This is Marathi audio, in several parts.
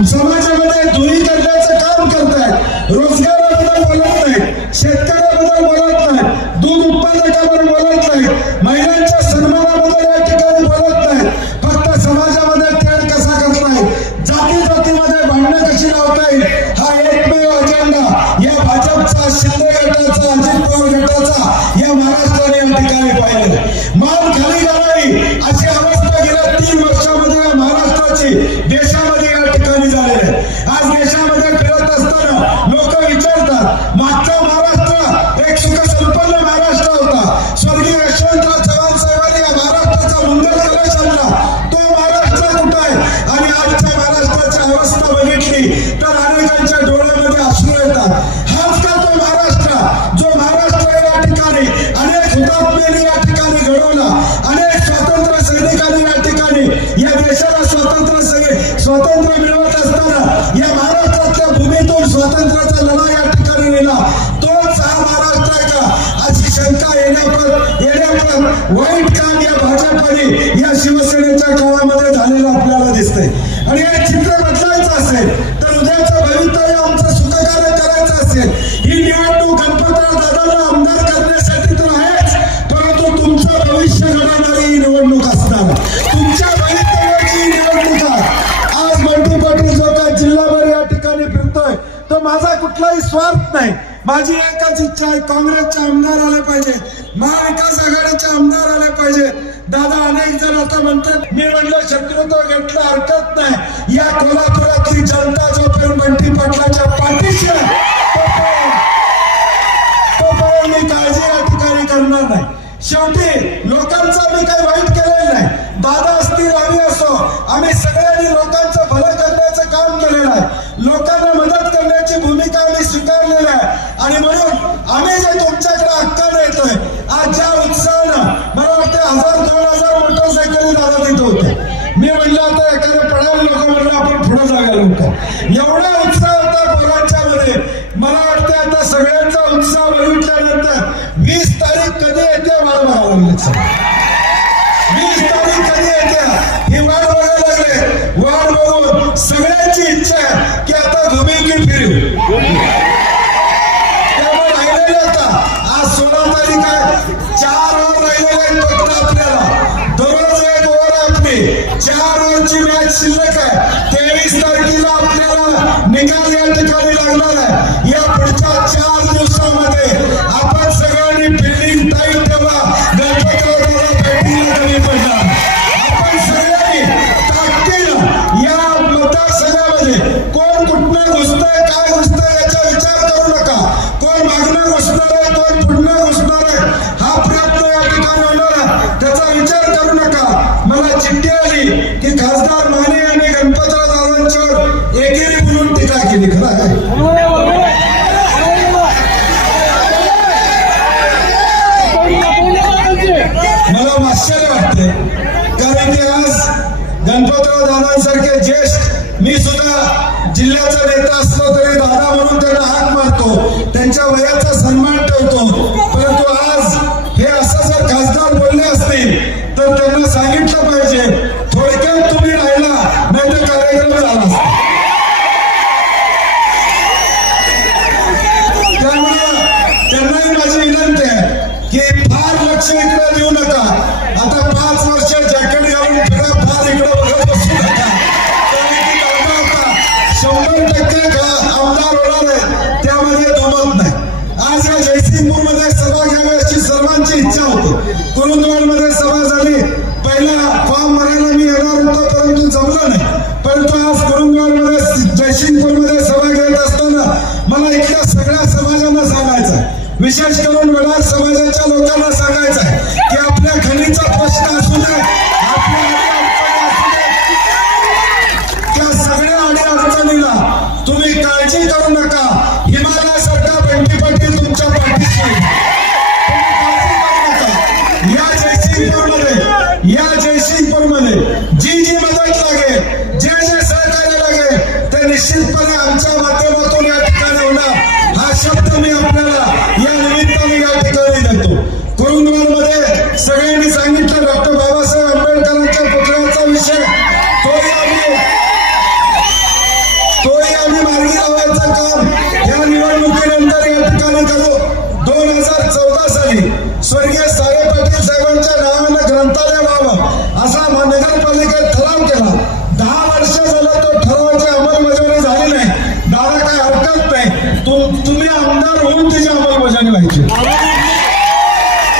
Usaba अनेक या ठिकाणी घडवला. अनेक स्वातंत्र्य सैनिकांनी या ठिकाणी या देशाला स्वातंत्र्य सैनिक स्वातंत्र्य मिळवत असताना या महाराष्ट्रातल्या भूमीतून स्वातंत्र्याचा लढा या ठिकाणी नेला. तोच हा महाराष्ट्र आहे का? अशी शंका येण्यापर येण्यापर वाईट काम या भाजपाने या शिवसेनेच्या काळामध्ये झालेला आपल्याला तुमच्या भवितव्याची ही आज बंटी पाटील जो काय जिल्हाभर या ठिकाणी फिरतोय तो माझा कुठलाही स्वार्थ नाही. माझी एकाच इच्छा आहे काँग्रेसचे आमदार आले पाहिजे महाविकास आघाडीचे आमदार आले पाहिजे. दादा अनेक जण आता म्हणतात मी म्हणलं शत्रुत्व घेतलं हरकत नाही. या कोल्हापुरातली जनता जो लोकांचं भलं करण्याचं काम केलेलं आहे. लोकांना मदत करण्याची भूमिका आम्ही स्वीकारलेली आहे. आणि म्हणून आम्ही जे तुमच्याकडे हक्काने येतोय आज ज्या उत्साहानं मला वाटतं हजार दोन हजार मोटरसायकल दादा तिथे होते. मी म्हणलं आता एखादं पडायला लोक म्हणलं आपण पुढे जागा लोक. एवढा उत्साह होता पोरांच्या मध्ये मला वाटतं आता सगळ्यांचा उत्साह बघितल्यानंतर वीस तारीख कधी येते मला बघावं लागलं. वीस तारीख कधी येते? लागले सगळ्यांची इच्छा आहे की आता घुमेकी फिरू. त्यामुळे राहिलेले आता आज सोळा तारीख आहे. चार ओव्हर राहिलेले आहेत फक्त आपल्याला. दररोज एक ओव्हर आपली. चार ओव्हरची मॅच शिल्लक आहे. तेवीस तारखेला आपल्याला निकाल या ठिकाणी लागणार आहे. दादांसारखे ज्येष्ठ मी सुद्धा जिल्ह्याचा नेता असलो तरी दादा म्हणून त्यांना हाक मारतो. त्यांच्या वयाचा सन्मान ठेवतो. परंतु आज हे असं जर खासदार बोलले असतील तर त्यांना सांगितलं पाहिजे थोडक्यात तुम्ही राहिला नाही तर कार्यक्रम झाला असता. त्यामुळे त्यांनाही माझी विनंती आहे की फार लक्ष इकडे देऊ नका. आता पाच विशेष करून वडार समाजाच्या लोकांना सांगायचं आहे की आपल्या खनीचा प्रश्न असू नये त्या सगळ्या अडी अडचणीला तुम्ही काळजी करू नका. परताव्या व्हावं असा नगरपालिकेत ठराव केला. दहा वर्ष झालं तो ठरावाची अंमलबजावणी झाली नाही. दादा काय हरकत नाही. तुम्ही आमदार होऊन त्याची अंमलबजावणी व्हायची.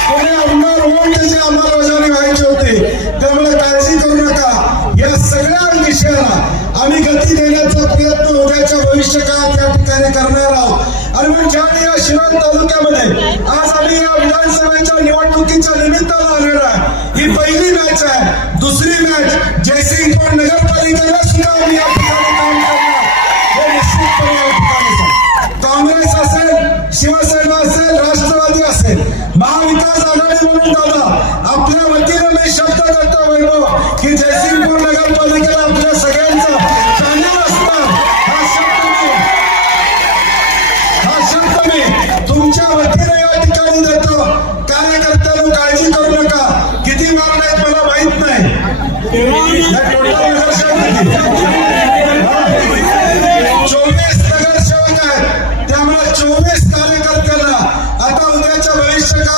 तुम्ही आमदार होऊन त्याची अंमलबजावणी व्हायची होती. त्यामुळे काळजी करू नका. या सगळ्या विषयाला आम्ही गती देण्याचा प्रयत्न उद्याच्या भविष्य काळात त्या ठिकाणी करणार आहोत. आणि मग या शिवाय तालुक्यामध्ये आज आम्ही या विधानसभेच्या निवडणुकीच्या निमित्तानं मॅच आहे दुसरी मॅच नगर नगरपालिकेला सुद्धा आम्ही या ठिकाणी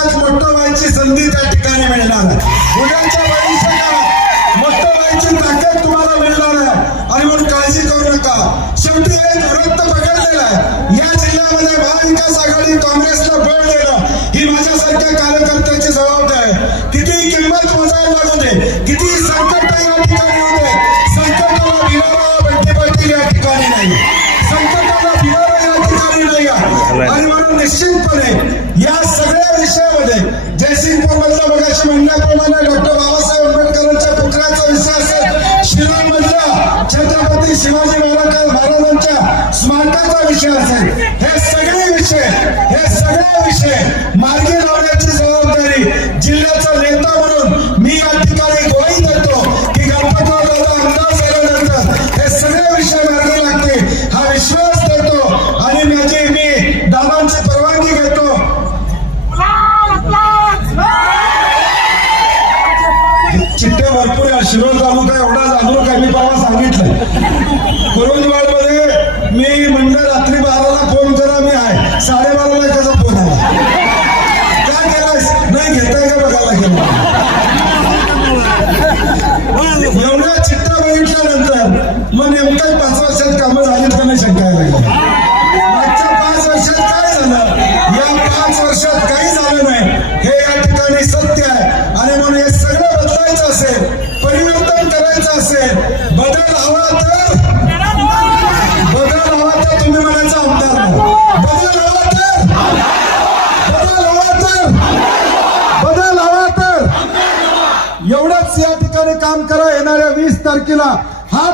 समाज मोठं संधी त्या ठिकाणी मिळणार. मुलांच्या वाढीच्या काळात ताकद तुम्हाला मिळणार आहे. आणि म्हणून काळजी करू नका. शेवटी एक वृत्त पकडलेला आहे. या जिल्ह्यामध्ये महाविकास आघाडी काँग्रेसला बळ देणं ही माझ्यासारख्या कार्यकर्त्याची जबाबदारी आहे. मी परवा सांगितलं कुरुंजवाडमध्ये मी म्हणलं रात्री बाराला फोन करा मी आहे. साडेबाराला एकाचा फोन आला. काय केलास नाही घेताय का बघायला गेला? एवढ्या चित्र बघितल्यानंतर मग नेमकाच पाच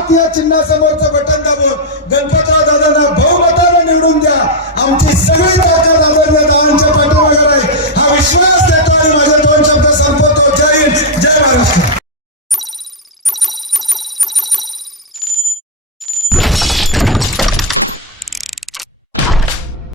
हात या चिन्हासमोरचं बटन दाबून गणपतराव दादांना